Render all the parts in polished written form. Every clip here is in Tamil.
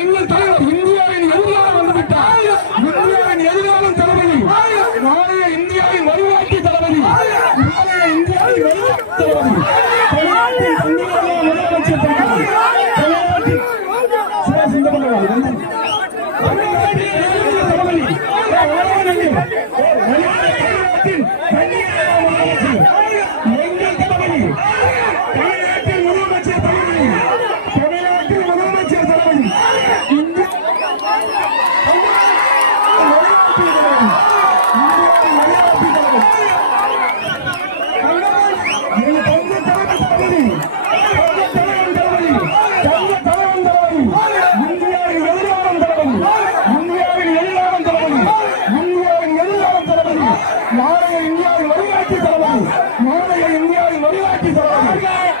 எங்கள் தலைவர் இந்தியாவின் எதிர்காலம் வந்துவிட்டார். இந்தியாவின் எதிர்காலம் தளபதி, நாளைய இந்தியாவின் வழிகாட்டி தளபதி, நாளைய இந்தியாவின் வழிகாட்டி தளபதி, தமிழ்நாட்டின் தன்னிலை முதலமைச்சர் தளபதி, தமிழ்நாட்டின்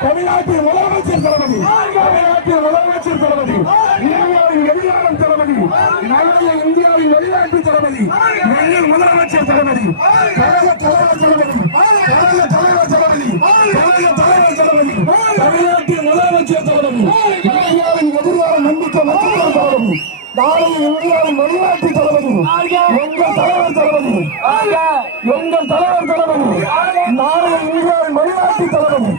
தமிழ்நாட்டின் முதலமைச்சர் தளபதி, தமிழ்நாட்டின் முதலமைச்சர் தளபதி, இந்தியாவின் எதிர்காலம் தளபதி, நாளைய இந்தியாவின் வழிகாட்டி தளபதி, எங்கள் முதலமைச்சர் தளபதி, கழக தலைவர் தளபதி, கழக தலைவர் தளபதி, கழக தலைவர் தளபதி, தமிழ்நாட்டின் முதலமைச்சர் தளபதி, இந்தியாவின் எதிர்காலம் நம்பிக்கை நட்சத்திர தளபதி, நாளைய இந்தியாவின் வழிகாட்டி தளபதி, எங்கள் தலைவர் தளபதி, எங்கள் தலைவர் தளபதி, நாளைய இந்தியாவின் வழிகாட்டி தளபதி.